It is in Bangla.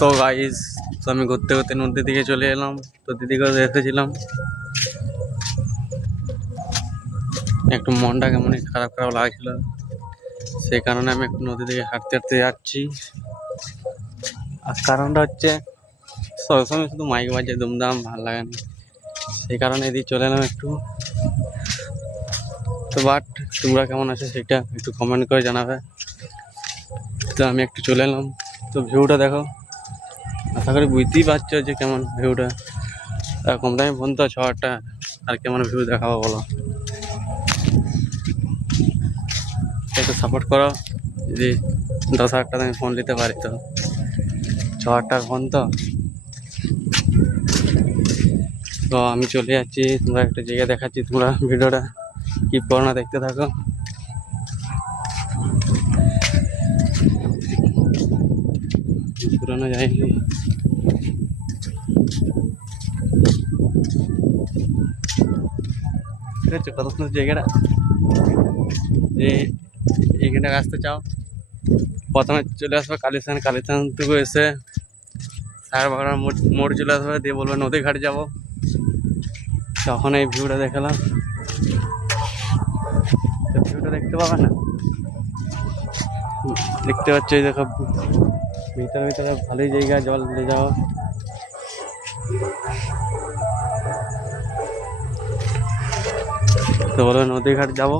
তো গাইস, তো আমি ঘুরতে ঘুরতে নদীর দিকে চলে এলাম। তো দিদিকে এসেছিলাম, একটু মনটা কেমন খারাপ খারাপ লাগছিল, সেই কারণে আমি একটু নদী দিকে হাঁটতে হাঁটতে যাচ্ছি। আর কারণটা হচ্ছে সবসময় শুধু মাইক বাজছে দুমদাম, ভালো লাগে না, সেই কারণে এদিকে চলে এলাম একটু। তো বাট তোমরা কেমন আছো সেটা একটু কমেন্ট করে জানাবে। তো আমি একটু চলে এলাম। তো ভিউটা দেখো, আশা করি বুঝতেই পারছো যে কেমন ভিউটা। কম দামি ফোন তো 6,000 আর কেমন ভিউ দেখাবো বলো। একটু সাপোর্ট করো, যদি 10,000 টাকা আমি ফোন নিতে পারি। তো 6,000 ফোন তো তো আমি চলে যাচ্ছি, তোমরা একটা জায়গা দেখাচ্ছি, তোমরা ভিডিওটা কিপ করো না, দেখতে থাকো। পুরোনো জায়গা, ঠিক আছে, কত সুন্দর জায়গাটা। যে এইখানটা আসতে চাও, প্রথমে চলে আসবে কালীস্থান, কালীস্থান থেকে এসে সারবাগান মোড় চলে আসবে, দিয়ে বলবে নদী ঘাট যাবো। তখন এই ভিউটা দেখালাম, ভিউটা দেখতে পাবে না, দেখতে পাচ্ছ এই দেখো ভিতরে ভিতরে ভালোই জায়গা, জল দিয়ে যাওয়া। তো বলবে নদী ঘাট যাবো,